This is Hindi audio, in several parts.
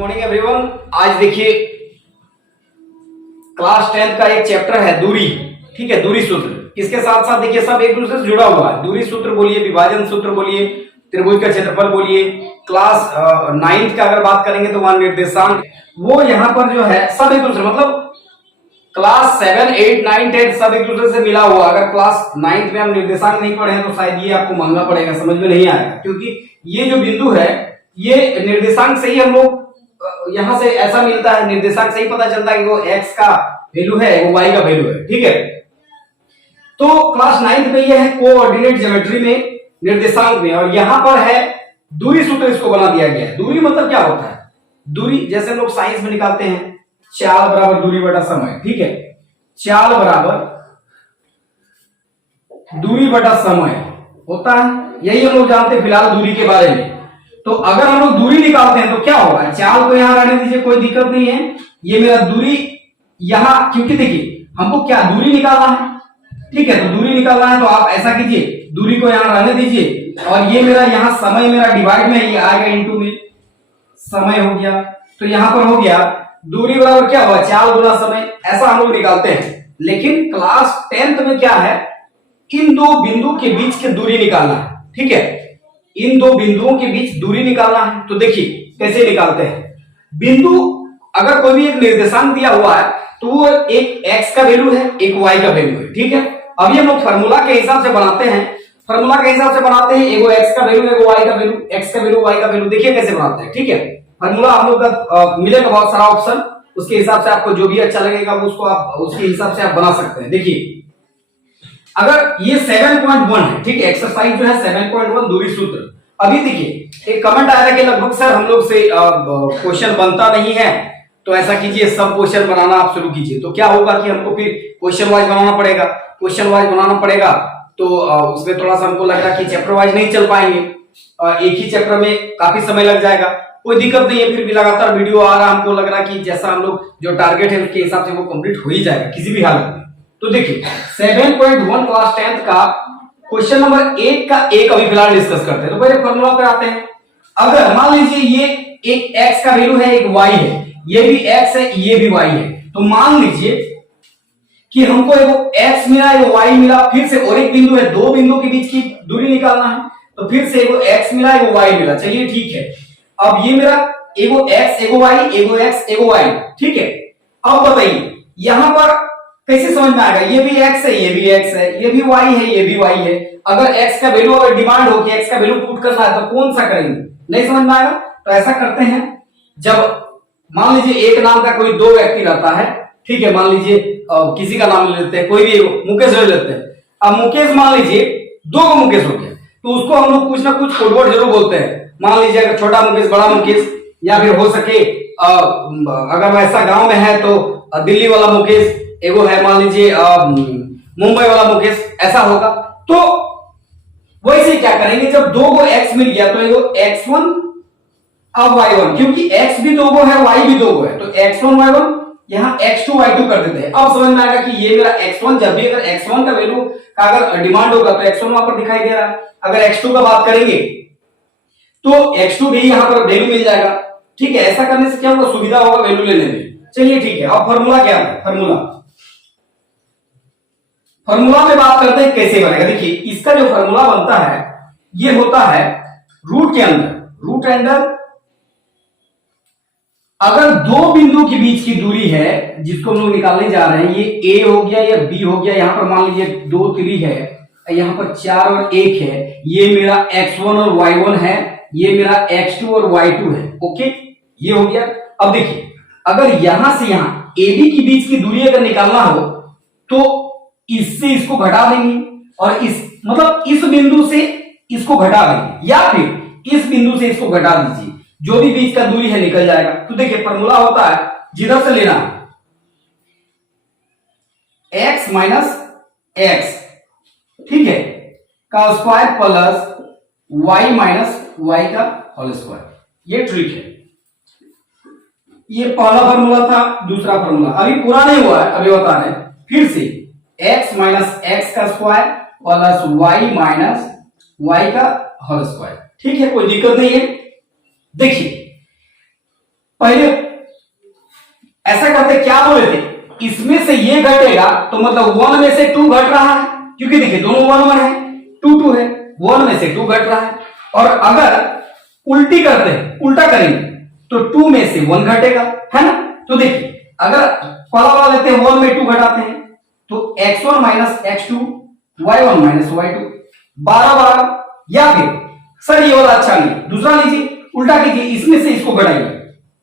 Morning everyone. आज देखिए क्लास 10 का एक चैप्टर है दूरी। ठीक है, दूरी सूत्र। इसके साथ साथ देखिए सब एक दूसरे से जुड़ा हुआ है। दूरी सूत्र बोलिए, विभाजन सूत्र बोलिए, त्रिभुज का क्षेत्रफल बोलिए। क्लास 9th का अगर बात करेंगे तो वहां निर्देशांक, वो यहाँ पर जो है सब एक दूसरे, मतलब क्लास 7, 8, 9, 10 सब एक दूसरे से मिला हुआ। अगर क्लास 9th में हम निर्देशांक नहीं पढ़े हैं तो शायद ये आपको महंगा पड़ेगा, समझ में नहीं आएगा, क्योंकि ये जो बिंदु है ये निर्देशांक से ही हम लोग यहां से ऐसा मिलता है, निर्देशांक से ही पता चलता है कि वो x का वैल्यू है, वो y का वैल्यू है। ठीक है, तो क्लास 9th में ये है कोऑर्डिनेट ज्योमेट्री में, निर्देशांक में, और यहां पर है दूरी सूत्र। इसको बना दिया गया है। दूरी मतलब क्या होता है? दूरी जैसे लोग साइंस में निकालते हैं, चाल बराबर दूरी बटा समय। ठीक है, चाल बराबर दूरी बटा समय होता है, यही हम लोग जानते हैं फिलहाल दूरी के बारे में। तो अगर हम लोग दूरी निकालते हैं तो क्या होगा? चाल को यहां रहने दीजिए, कोई दिक्कत नहीं है। ये मेरा दूरी यहां, क्योंकि देखिए हमको क्या दूरी निकालना है। ठीक है, तो दूरी निकालना है तो आप ऐसा कीजिए, दूरी को यहां रहने दीजिए, और ये मेरा यहां समय मेरा डिवाइड में ये आएगा इनटू में समय हो गया। तो यहां पर हो गया दूरी बराबर क्या हुआ? चाल गुना समय। ऐसा हम लोग निकालते हैं। लेकिन क्लास 10th में क्या है, इन दो बिंदु के बीच की दूरी निकालना है। ठीक है, इन दो बिंदुओं के बीच दूरी निकालना है। तो देखिए कैसे निकालते हैं। बिंदु अगर कोई भी एक निर्देशांक दिया हुआ है तो वो एक x का वैल्यू है, एक y का वैल्यू है। ठीक है, अभी हम लोग फार्मूला के हिसाब से बनाते हैं। फार्मूला के हिसाब से बनाते हैं, एगो x का वैल्यू, एगो y का वैल्यू, x का वैल्यू, y का वैल्यू। देखिए कैसे बनाते हैं। ठीक है, फार्मूला हम लोग का मिलेगा बहुत सारा ऑप्शन, उसके हिसाब से आपको जो भी अच्छा लगेगा उसको आप उसके हिसाब से आप बना सकते हैं। देखिए अगर ये 7.1 है, ठीक है, एक्सरसाइज जो है 7.1 दूरी सूत्र। अभी देखिए एक कमेंट आया कि लगभग सर हम लोग से क्वेश्चन बनता नहीं है, तो ऐसा कीजिए सब क्वेश्चन बनाना आप शुरू कीजिए। तो क्या होगा कि हमको फिर क्वेश्चन वाइज बनाना पड़ेगा। क्वेश्चन वाइज बनाना पड़ेगा तो उसमें थोड़ा सा हमको लग रहा है कि चैप्टर वाइज नहीं चल पाएंगे, एक ही चैप्टर में काफी समय लग जाएगा। कोई दिक्कत नहीं है, फिर भी लगातार वीडियो आ रहा, हमको लग रहा कि जैसा हम लोग जो टारगेट है उसके हिसाब से वो कंप्लीट हो ही जाएगा किसी भी हालत में। तो देखिए 7.1 क्लास 10th का क्वेश्चन नंबर 1 का एक अभी फिलहाल डिस्कस करते हैं। तो पहले फॉर्मूला पे आते हैं। अगर मान लीजिए ये एक x का वैल्यू है, एक y है, ये भी x है, ये भी y है, तो मान लीजिए कि हमको एगो x मिला, एगो y मिला, फिर से और एक बिंदु है, दो बिंदु के बीच की दूरी निकालना है, तो फिर से एगो x मिला, एगो y मिला। चलिए ठीक है, अब ये मेरा एगो x, एगो y, एगो x, एगो y। ठीक है, अब बताइए यहां पर कैसे समझ में आएगा? ये भी x है, ये भी x है, ये भी y है, ये भी y है। अगर x का वैल्यू अगर डिमांड हो कि x का वैल्यू पुट करना है तो कौन सा करेंगे? नहीं समझ में आएगा। तो ऐसा करते हैं, जब मान लीजिए एक नाम का कोई दो व्यक्ति रहता है, ठीक है, मान लीजिए किसी का नाम ले लेते हैं, कोई भी मुकेश ले लेते हैं। अब मुकेश मान लीजिए दो को मुकेश हो गया, तो उसको हम लोग कुछ ना कुछ कोडवर्ड जरूर बोलते हैं। मान लीजिए अगर छोटा मुकेश, बड़ा मुकेश, या फिर हो सके अगर वैसा गांव में है तो दिल्ली वाला मुकेश, एगो है मान लीजिए मुंबई वाला मुकेश, ऐसा होगा। तो वैसे क्या करेंगे, जब दो को x मिल गया तो एगो x1 अब y1, क्योंकि x भी दो को है, y भी दो को है, तो x1 y1 यहां x2 y2 कर देते हैं। अब समझ में आएगा कि ये मेरा x1, जब भी अगर x1 का वैल्यू का अगर डिमांड होगा तो x1 वहां पर दिखाई दे रहा है। अगर x2 का बात करेंगे तो x2 भी यहां पर वैल्यू मिल जाएगा। ठीक है, ऐसा करने से क्या होगा? सुविधा होगा वैल्यू लेने में। चलिए ठीक है, अब फॉर्मूला क्या है? फॉर्मूला में बात करते हैं कैसे बनेगा। देखिए इसका जो फॉर्मूला बनता है ये होता है रूट के अंदर, रूट अंडर, अगर दो बिंदु के बीच की दूरी है जिसको हम लोग निकालने जा रहे हैं, ये a हो गया या b हो गया, यहां पर मान लीजिए 2 3 है, यहां पर 4 और 1 है, ये मेरा x1 और y1 है, ये मेरा x2 और y2 है। ओके, ये हो गया। अब देखिए अगर यहां से यहां AB के बीच की दूरी अगर निकालना हो तो इससे इसको घटा देंगे, और इस मतलब इस बिंदु से इसको घटा देंगे, या फिर इस बिंदु से इसको घटा दीजिए, जो भी बीच का दूरी है निकल जाएगा। तो देखिए फॉर्मूला होता है, जिधर से लेना x माइनस एक्स, ठीक है, का square plus y minus y का होल स्क्वायर। ये ट्रिक है। ये पहला फॉर्मूला था। दूसरा फॉर्मूला अभी पूरा नहीं हुआ है, अभी बता रहे हैं। फिर से x माइनस एक्स का square plus y minus y का होल स्क्वायर। ठीक है, कोई दिक्कत नहीं है। देखिए पहले ऐसा करते, क्या बोले थे, इसमें से ये घटेगा तो मतलब 1 में से 2 घट रहा है, क्योंकि देखिए दोनों 1 1 है, 2 2 है, 1 में से 2 घट रहा है। और अगर उल्टी करते हैं, उल्टा करेंगे तो 2 में से 1 घटेगा, है ना। तो देखिए अगर पहला वाला लेते हैं 1 में 2 घटाते हैं तो x1 minus x2, y1 minus y2, 12 12। या फिर सर ये वाला अच्छा नहीं, दूसरा लीजिए, उल्टा कीजिए, इसमें से इसको घटाइए,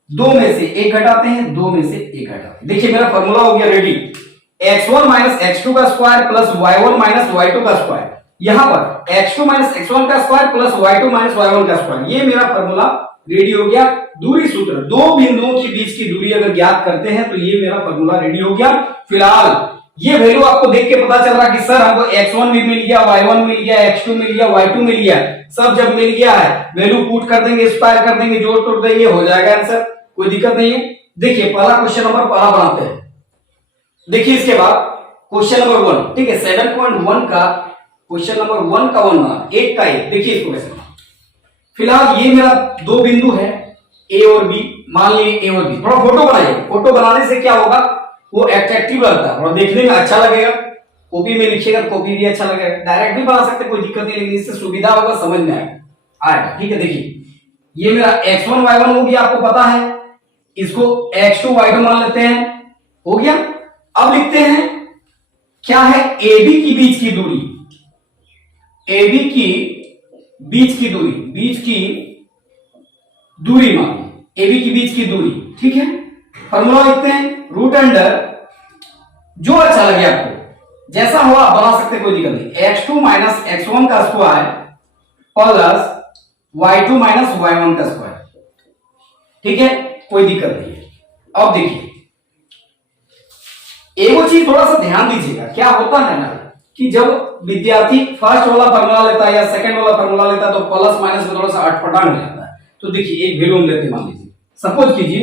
2 में से 1 घटाते हैं, 2 में से 1 घटाते हैं। देखिए मेरा फॉर्मूला हो गया रेडी, x1 माइनस x2 का square plus y1 minus y2 का स्क्वायर, यहां पर x2 माइनस x1 का square plus y2 minus y1 का स्क्वायर, ये मेरा फॉर्मूला रेडी हो गया। दूरी सूत्र, दो बिंदुओं के बीच की दूरी अगर ज्ञात करते हैं तो ये मेरा फॉर्मूला रेडी हो गया। फिलहाल ये वैल्यू आपको देख के पता चल रहा कि सर हमको x1 भी मिल गया, y1 मिल गया, x2 मिल गया, y2 मिल गया, सब जब मिल गया है वैल्यू पुट कर देंगे, स्क्वायर कर देंगे, जोड़ तोड़ देंगे, हो जाएगा आंसर, कोई दिक्कत नहीं है। देखिए पहला क्वेश्चन नंबर पहला बनाते हैं। देखिए इसके बाद क्वेश्चन नंबर 1, ठीक है, 7.1 का क्वेश्चन नंबर 1 का 1 बना, 1 का 1। देखिए इसको कैसे, फिलहाल ये मेरा दो बिंदु है ए और बी, मान लीजिए ए और बी। थोड़ा फोटो बनाइए, फोटो बनाने से क्या होगा, वो अट्रैक्टिव लगता है और देखने में अच्छा लगेगा। कॉपी में लिखिएगा तो कॉपी भी अच्छा लगेगा, डायरेक्ट भी बना सकते, कोई दिक्कत नहीं, लेकिन इससे सुविधा होगा, समझ में आएगा। ठीक है, देखिए ये मेरा x1 y1 हो गया, आपको पता है, इसको x2 y2 मान लेते हैं, हो गया। अब लिखते हैं क्या है, AB की बीच की दूरी, AB की बीच की दूरी, बीच की दूरी मान, AB की बीच की दूरी, ठीक है। फॉर्मूला लिखते हैं रूट अंडर, जो अच्छा लगे आपको, जैसा हो आप बना सकते, कोई दिक्कत नहीं, x2 माइनस x1 का square plus y2 minus y1 का स्क्वायर, ठीक है, कोई दिक्कत नहीं है। अब देखिए एक चीज थोड़ा सा ध्यान दीजिएगा, क्या होता है ना कि जब विद्यार्थी फर्स्ट वाला फॉर्मूला लेता है या सेकंड वाला फॉर्मूला लेता है तो प्लस माइनस में थोड़ा सा अटपटांग हो जाता है। तो देखिए एक वैल्यू हम लेते हैं, मान लीजिए सपोज कीजिए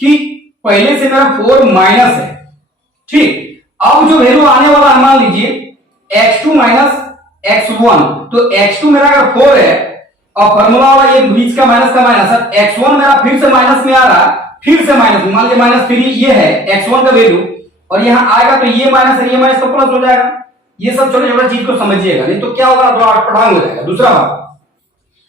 कि पहले से मेरा 4 माइनस है, ठीक। अब जो वैल्यू आने वाला है, मान लीजिए x2 माइनस x1, तो x2 मेरा अगर 4 है और फॉर्मूला वाला ये बीच का माइनस का माइनस है, x1 मेरा फिर से माइनस में आ रहा है, फिर से माइनस, मान लीजिए -3 ये है x1 का वैल्यू, और यहां आएगा तो ये माइनस है, ये माइनस तो प्लस हो जाएगा। ये सब छोटे छोटे चीज को समझिएगा, नहीं तो क्या होगा, थोड़ा अटपटांग हो जाएगा। दूसरा बात,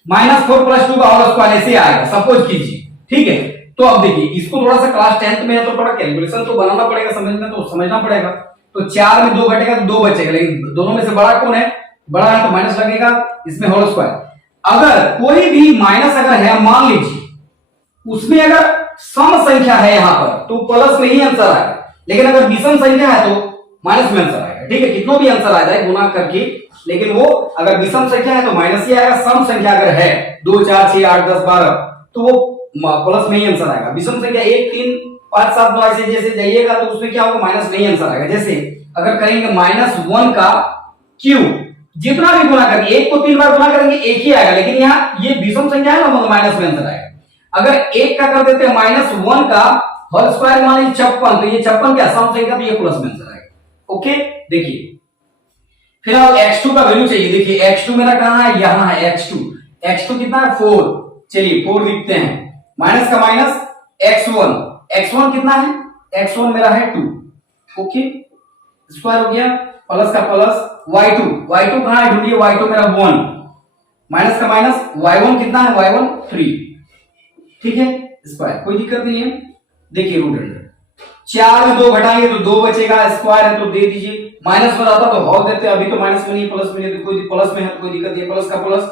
-4 + 2 का होल स्क्वायर ऐसे आएगा, सपोज कीजिए, ठीक है। तो अब देखिए इसको थोड़ा सा क्लास 10th में है तो थोड़ा कैलकुलेशन तो बनाना पड़ेगा, समझना तो समझना पड़ेगा। तो 4 में 2 घटेगा तो 2 बचेगा, लेकिन दोनों में से बड़ा कौन है, बड़ा है तो माइनस लगेगा, इसमें होल स्क्वायर। अगर कोई भी माइनस अगर है, मान लीजिए उसमें अगर सम संख्या है यहां पर तो प्लस में ही आंसर आएगा, लेकिन अगर विषम संख्या है तो माइनस में आंसर आएगा, ठीक है। कितना भी आंसर आ जाए गुना करके, लेकिन वो अगर विषम संख्या है तो माइनस ही आएगा। सम संख्या अगर है 2 4 6 8 10 12 तो वो प्लस में ही आंसर आएगा। विषम संख्या 1 3 5 7 9 ऐसे जैसे जाइएगा तो उसमें क्या होगा, माइनस में ही आंसर आएगा। जैसे अगर करेंगे -1 का क्यूब, जितना भी गुना करेंगे, 1 को 3 बार गुना करेंगे एक ही आएगा, लेकिन यहाँ ये विषम संख्या है ना, मतलब माइनस में आंसर आएगा। अगर 1 का कर देते हैं -1 का होल स्क्वायर, मान लीजिए 56, तो ये 56 क्या सम संख्या, तो ये प्लस में आंसर आएगा। ओके, देखिए फिलहाल x2 का वैल्यू चाहिए। देखिए x2 मेरा कहां है, यहां है x2 कितना है 4, चलिए 4 लिखते हैं, माइनस का माइनस x1 कितना है, x1 मेरा है 2, ओके, स्क्वायर हो गया, प्लस का प्लस y2 कहां है, ढूंढिए, y2 मेरा 1, माइनस का माइनस y1 कितना है, y1 3, ठीक है, स्क्वायर, कोई दिक्कत नहीं है। देखिए रूट अंडर, 4 में 2 घटाएंगे तो 2 बचेगा, स्क्वायर है तो दे दीजिए, माइनस में रहता तो होल देते, अभी तो माइनस में नहीं प्लस में नहीं, तो कोई प्लस में है कोई दिक्कत नहीं, प्लस का प्लस,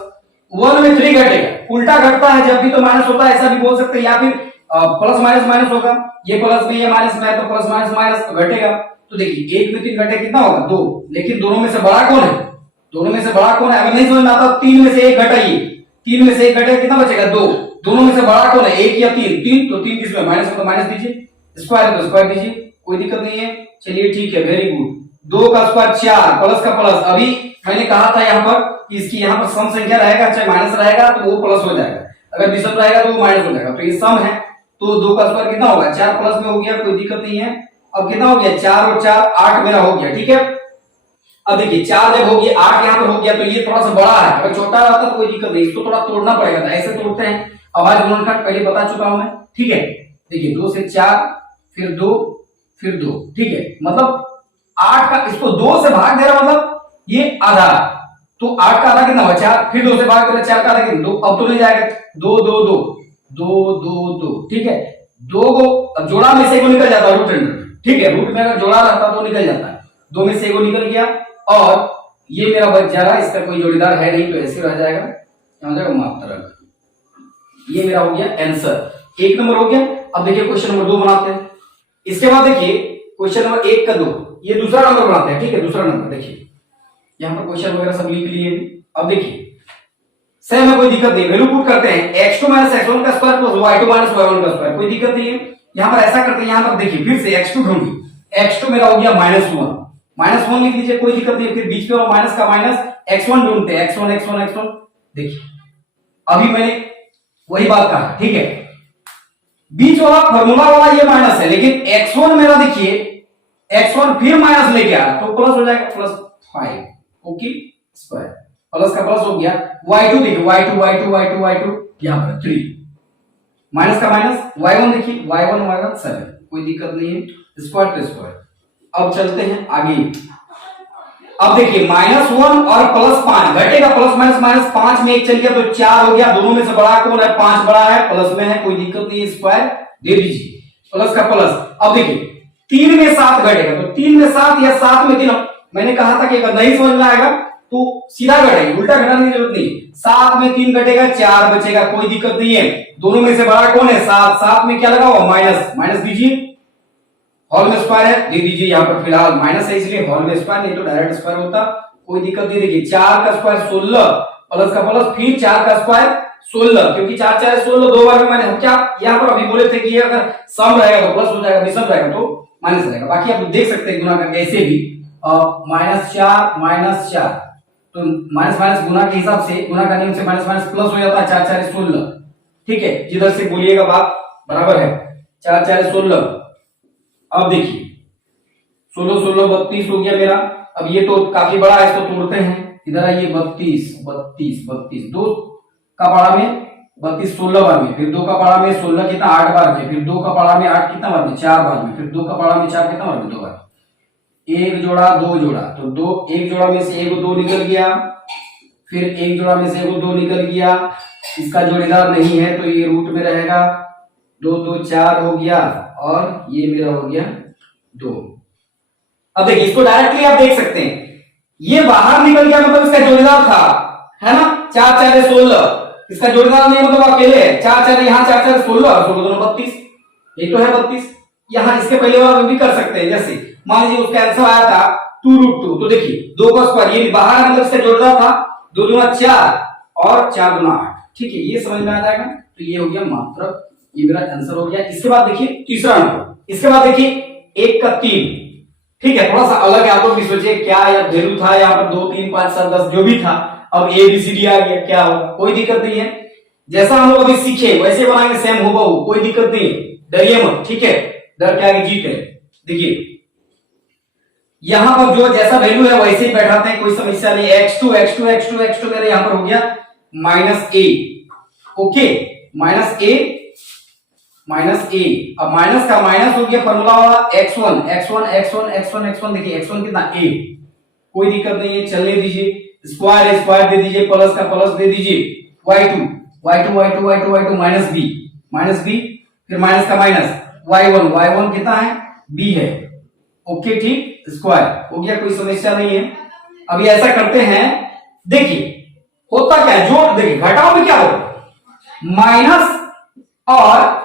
1 में 3 घटेगा, उल्टा घटता है जब भी तो माइनस होता है, ऐसा भी बोल सकते हैं, या फिर प्लस माइनस माइनस होगा, ये प्लस में ये माइनस में है तो प्लस माइनस माइनस तो घटेगा। तो देखिए 1 में 3 घटे कितना होगा 2, लेकिन दोनों में से बड़ा कौन है, दोनों में से बड़ा कौन है, अगर नहीं समझ में आता 3 में से 1 घटाइए, 3 में से 1 घटेगा कितना बचेगा 2, दोनों में से बड़ा कौन है, 1 या 3, तो 3 किसमें माइनस में, तो माइनस दीजिए, स्क्वायर है तो स्क्वायर दीजिए, कोई दिक्कत नहीं है। चलिए ठीक है, वेरी गुड, 2 का स्क्वायर 4, प्लस का प्लस, अभी मैंने कहा था यहाँ पर इसकी यहाँ पर सम संख्या रहेगा, चाहे माइनस रहेगा तो वो प्लस हो जाएगा, अगर विषम रहेगा तो वो माइनस हो जाएगा, तो ये सम है, तो 2 का स्क्वायर कितना होगा 4 प्लस में हो गया, कोई दिक्कत नहीं है। अब कितना हो गया 4 और 4 8 मेरा हो गया, ठीक है। अब देखिए 4 जब हो गया 8 यहाँ पर हो गया, तो ये थोड़ा सा बड़ा है, अगर छोटा रहता तो कोई दिक्कत नहीं, इसको थोड़ा तोड़ना पड़ेगा था, ऐसे तोड़ते हैं, आवाज गुणनखंड पहले बता चुका हूं मैं, ठीक है। देखिए 2 से 4, फिर 2, फिर 2, ठीक है, मतलब 8 का इसको 2 से भाग दे रहा, मतलब ये आधा, तो 8 का आधा कितना बचा, फिर 2 से भाग दे रहा, 4 का आधा कितना 2, अब तो नहीं जाएगा, 2 2 2 2 2 2, ठीक है, 2 को जोड़ा में से 1 निकल जाता है रूट अंडर, ठीक है, रूट में अगर जोड़ा रहता तो निकल जाता है, 2 में से 1 निकल गया, और ये मेरा बच जा रहा है, इसका कोई जोड़ीदार है नहीं तो ऐसे रह जाएगा, क्या हो जाएगा मात्रक। ये मेरा हो गया आंसर, 1 नंबर हो गया। अब देखिए क्वेश्चन नंबर 2 बनाते हैं। इसके बाद देखिए क्वेश्चन नंबर 1 का 2, ये दूसरा नंबर बनाते हैं, ठीक है, दूसरा नंबर देखिए, यहां पर क्वेश्चन वगैरह सब लिख लिए। अब देखिए सेम है, कोई दिक्कत नहीं, वैल्यू पुट करते हैं, x2 x1 का स्क्वायर प्लस y2 y1 का स्क्वायर, कोई दिक्कत नहीं है। यहां पर ऐसा करते हैं, यहां पर देखिए फिर से x2 ढूंढिए, x2 मेरा हो गया -1 लिख लीजिए, कोई दिक्कत नहीं, फिर बीच में माइनस का माइनस, x1 ढूंढते हैं, x1 देखिए अभी मैंने वही बात कहा, ठीक है, बीच वाला फॉर्मूला वाला ये माइनस है, लेकिन x1 मेरा देखिए x1 फिर माइनस लेके आ रहा, तो प्लस हो जाएगा, +5, ओके, स्क्वायर, प्लस का प्लस हो गया, y2 देखिए, y2 यहां पर 3, माइनस का माइनस, y1 देखिए, y1 7, कोई दिक्कत नहीं है, स्क्वायर टू स्क्वायर। अब चलते हैं आगे। अब देखिए -1 और +5 घटेगा, प्लस माइनस 5 में 1 चल गया तो 4 हो गया, दोनों में से बड़ा कौन है, 5 बड़ा है, प्लस में है, कोई दिक्कत नहीं, स्क्वायर दे दीजिए, प्लस का प्लस। अब देखिए 3 में 7 घटेगा, तो 3 में 7 या 7 में 3, मैंने कहा था कि अगर नहीं समझ में आएगा तो सीधा घटाएंगे, उल्टा घटाने की जरूरत नहीं, 7 में 3 घटेगा, 4 बचेगा, कोई दिक्कत नहीं है, दोनों में से बड़ा कौन है, 7, 7 में क्या लगा हुआ, माइनस दीजिए, हॉल में स्क्वायर है, दे दीजिए, यहां पर फिलहाल माइनस है इसलिए हॉल में स्क्वायर, नहीं तो डायरेक्ट स्क्वायर होता, कोई दिक्कत नहीं। देखिए 4 का स्क्वायर 16, प्लस का प्लस, फिर 4 का स्क्वायर 16, क्योंकि 4 4 16, दो बार में मैंने हम क्या यहां पर अभी बोले थे कि अगर सम रहेगा तो प्लस हो जाएगा, विषम रहेगा तो माइनस रहेगा, बाकी आप देख सकते हैं गुना करके ऐसे भी, -4, तो माइनस माइनस गुना के हिसाब से, गुना का नियम से माइनस माइनस प्लस हो जाता है, 4 4 16, ठीक है, जिधर से बोलिएगा बात बराबर है, 4 4 16। अब देखिए 16 16 32 हो गया मेरा, अब ये तो काफी बड़ा है, इसको तोड़ते हैं, इधर आइए, 32 2 का पारा में 32 16 बार में, फिर 2 का पारा में 16 कितना 8 बार में, फिर 2 का पारा में 8 कितना बार में 4 बार में, फिर 2 का पारा में 4 कितना बार में 2 बार, एक जोड़ा 2 जोड़ा, तो 2 एक जोड़ा में से 1 2 निकल गया, फिर एक जोड़ा में से 1 2 निकल गया, इसका जोड़ीदार नहीं है तो ये रूट में रहेगा, 2 2 4 हो गया, और ये मेरा हो गया 2। अब देखिए इसको डायरेक्टली आप देख सकते हैं, ये बाहर निकल गया मतलब इसका जोड़ीदार था, है ना, 4 4 16, इसका जोड़ीदार नहीं मतलब अकेले है, 4 4 यहाँ 4 4 16 16 32, ये तो है 32। यहाँ इसके पहले वाला भी कर सकते हैं, जैसे मान लीजिए उसका आंसर आया था 2√2, तो देखिए 2 का स्क्वायर, ये बाहर मतलब इसका जोड़ीदार था, 2 दूना 4 और 4 दूना 8, ठीक है, ये समझ में आ जाएगा, तो ये हो गया मात्रक, ये मेरा आंसर हो गया। इसके बाद देखिए तीसरा नंबर, इसके बाद देखिए 1 का 3, ठीक है, थोड़ा सा अलग है, आप लोग भी सोचिए क्या या वैल्यू था यहाँ पर 2 3 5 7 10 जो भी था, अब ABCD आ गया, क्या होगा, कोई दिक्कत नहीं है, जैसा हम लोग अभी सीखे वैसे बनाएंगे, सेम होगा, कोई दिक्कत नहीं, डरिए मत, ठीक है, डर के आगे जीत है। देखिए यहां पर जो जैसा वैल्यू है वैसे ही बैठाते हैं, कोई समस्या नहीं, x2 मेरे यहां पर हो गया -a, ओके, -a, अब माइनस का माइनस हो गया, फॉर्मूला वाला x1, देखिए x1 कितना a, कोई दिक्कत नहीं है, चलने दीजिए, स्क्वायर है स्क्वायर दे दीजिए, प्लस का प्लस दे दीजिए, y2 -b, फिर माइनस का माइनस, y1 कितना है b है, ओके, ठीक, स्क्वायर हो गया, कोई समस्या नहीं है। अभी ऐसा करते हैं, देखिए होता क्या है, जोड़, देखिए घटाओ में क्या होगा, माइनस और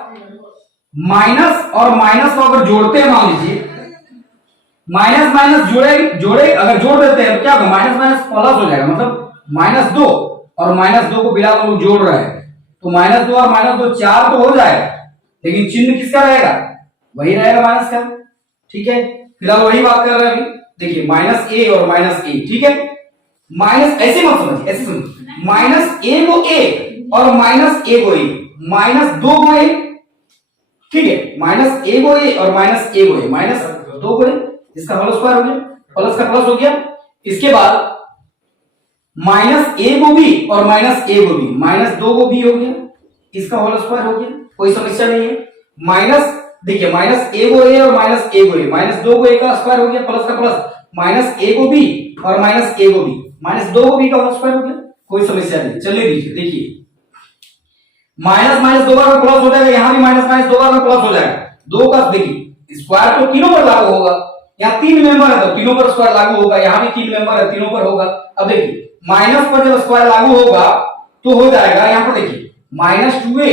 माइनस को अगर जोड़ते हैं, मान लीजिए माइनस माइनस जोड़े अगर जोड़ देते हैं तो क्या होगा, माइनस माइनस प्लस हो जाएगा, मतलब -2 और -2 को बिना लोग जोड़ रहे हैं, तो -2 और -2 4 तो हो जाएगा, लेकिन चिन्ह किसका रहेगा, वही रहेगा माइनस का, ठीक है, फिलहाल वही बात कर रहे हैं अभी। देखिए -a और -a, ठीक है, माइनस ऐसे मत समझिए, ऐसे समझिए, -a को a और -a को a, -2 को a, ठीक है, -a को a और -a को a, -2 को a, इसका होल स्क्वायर हो गया, प्लस का प्लस हो गया, इसके बाद -a को b और -a को b, -2 को b हो गया, इसका होल स्क्वायर हो गया, कोई समस्या नहीं है। माइनस, देखिए माइनस ए गो ए और माइनस ए गो ए, माइनस 2 गो ए का स्क्वायर हो गया प्लस का प्लस, माइनस ए गो बी और माइनस ए गो बी, माइनस 2 गो बी का होल स्क्वायर हो गया, कोई समस्या नहीं। चलिए दीजिए, देखिए माइनस माइनस 2 बार में प्लस हो जाएगा, यहां भी माइनस माइनस 2 बार में प्लस हो जाएगा, 2 का देखिए स्क्वायर तो तीनों पर लागू होगा, यहाँ 3 मेंबर है तो तीनों पर स्क्वायर लागू होगा, यहाँ भी 3 मेंबर है तीनों पर होगा। अब देखिए माइनस पर जब स्क्वायर लागू होगा तो हो जाएगा, यहाँ पर देखिए minus 2a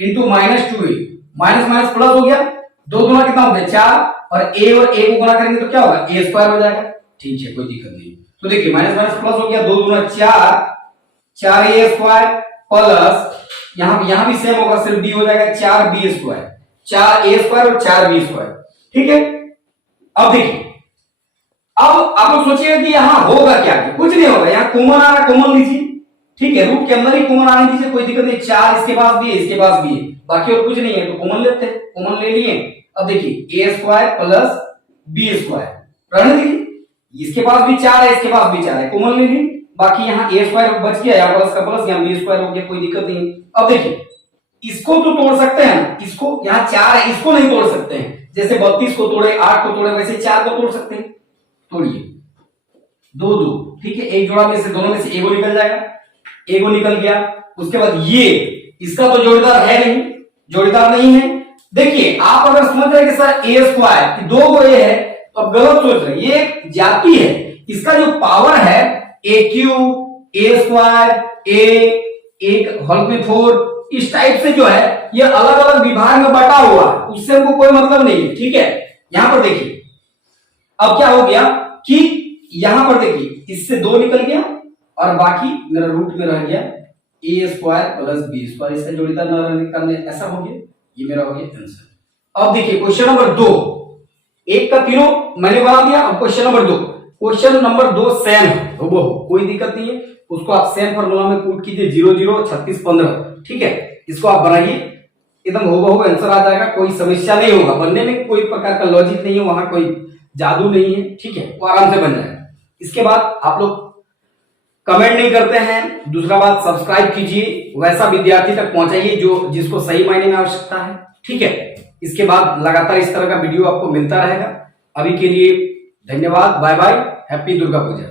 into minus 2a, minus minus plus हो गया, 2 गुना कितना हो गया 4, और a को गुणा करेंगे तो क्या होगा a स्क्वायर हो जाएगा। ठीक है, कोई दिक्कत नहीं। तो देखिए माइनस माइनस प्लस हो गया, 2 गुना 4a स्क्वायर प्लस यहां भी सेम होगा, सिर्फ b हो जाएगा 4b स्क्वायर, 4a स्क्वायर और 4b स्क्वायर। ठीक है, अब देखिए अब आप लोग सोचिएगा कि यहां होगा क्या, कुछ नहीं होगा, यहाँ कॉमन आ रहा, कॉमन लीजिए। ठीक है, रूट के अंदर ही कॉमन आने दीजिए, कोई दिक्कत नहीं, 4 इसके पास भी है, इसके पास भी है, बाकी और कुछ नहीं है तो कॉमन लेते हैं, कॉमन ले लिए। अब देखिए a square plus b square रहने दीजिए, इसके पास भी 4 है, इसके पास भी 4 है, कॉमन ले ली, बाकी यहाँ a स्क्वायर बच गया, यहाँ प्लस का प्लस, यहाँ b स्क्वायर हो गया, कोई दिक्कत नहीं। अब देखिए इसको तो तोड़ सकते हैं, इसको यहाँ 4 है, इसको नहीं तोड़ सकते हैं, जैसे 32 को तोड़े, 8 को तोड़े, वैसे 4 को तोड़ सकते हैं। तोड़िए, 2 2, ठीक है, एक जोड़ा में से दोनों में से एगो निकल जाएगा, एगो निकल गया। उसके बाद ये इसका तो जोड़ीदार है नहीं, जोड़ीदार नहीं है। देखिए आप अगर समझ रहे हैं कि सर ए स्क्वायर 2 गो ए है तो अब गलत सोच रहे हैं, ये एक जाति है, इसका जो पावर है ए क्यू ए स्क्वायर ए एक होल में 4, इस टाइप से जो है ये अलग अलग विभाग में बटा हुआ है, उससे हमको कोई मतलब नहीं है। ठीक है, यहां पर देखिए अब क्या हो गया कि यहां पर देखिए इससे 2 निकल गया और बाकी मेरा रूट में रह गया ए स्क्वायर प्लस बी स्क्वायर, इससे जोड़ीदार न रहने के कारण ऐसा हो गया, ये मेरा हो गया आंसर। अब देखिए क्वेश्चन नंबर 2, एक का तीनों मैंने बना दिया। अब question number 2, question number 2 same है, वो कोई दिक्कत नहीं है, उसको आप सेम फॉर्मूला में पुट कीजिए 0 0 36 15। ठीक है, इसको आप बनाइए, एकदम हूबहू आंसर आ जाएगा, कोई समस्या नहीं होगा, बनने में कोई प्रकार का लॉजिक नहीं है, वहां कोई जादू नहीं है। ठीक है, वो आराम से बन जाएगा। इसके बाद आप लोग कमेंट नहीं करते हैं, दूसरा बात सब्सक्राइब कीजिए, वैसा विद्यार्थी तक पहुंचाइए जो जिसको सही मायने में आवश्यकता है। ठीक है, इसके बाद लगातार इस तरह का वीडियो आपको मिलता रहेगा। अभी के लिए धन्यवाद, bye bye, happy Durga Puja.